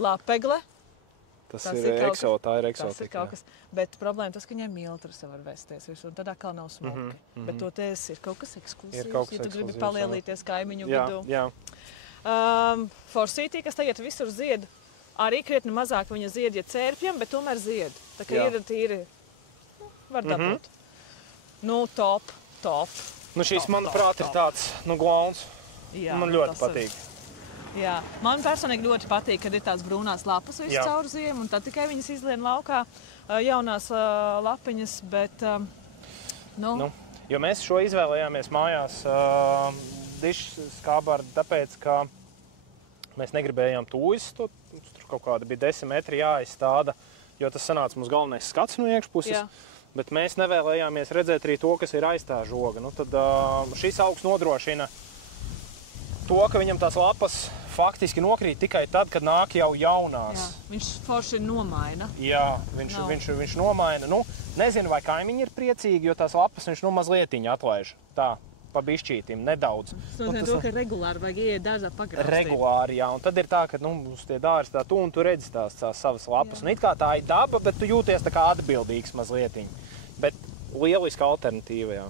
lapegle. Tas ir eksota, tā ir eksotika. Tas ir kaut kas, bet problēma tas, ka viņai miltras var vesties visu, un tad atkal nav smuki. Bet toties ir kaut kas ekskluzīvs, ja tu gribi palielīties kaimiņu vidū. Jā. Forsītī, kas tagad visur zied, arī krietni mazāk viņa zied, ja cērpjam, bet tomēr zied. Tā kā ir tīri, var dabūt. Nu, top. Šīs, manuprāt, ir tāds, glauns. Man ļoti patīk. Jā, man personīgi ļoti patīk, kad ir tās brūnās lapas visu caur ziemu, un tad tikai viņas izlien laukā jaunās lapiņas, bet, Jo mēs šo izvēlējāmies mājās dišu skābārdu, tāpēc, ka mēs negribējām tūjas, tur kaut kāda bija 10 metri jāizstāda, jo tas sanāca mums galvenais skats no iekšpuses, bet mēs nevēlējāmies redzēt arī to, kas ir aiz tā žoga. Tad šis augs nodrošina to, ka viņam tās lapas faktiski nokrīt tikai tad, kad nāk jau jaunās. Jā, viņš forši nomaina. Jā, viņš nomaina. Nezinu, vai kaimiņi ir priecīgi, jo tās lapas viņš mazlietiņi atlaiž. Tā, pa bišķītim, nedaudz. Tas nozīmē to, ka regulāri vajag ieiet dārzā pagrāstīt. Regulāri, jā. Un tad ir tā, ka uz tie dārzi tā tu un tu redzi tās savas lapas. Un it kā tā ir daba, bet tu jūties tā kā atbildīgs mazlietiņi. Bet lieliska alternatīva, jā.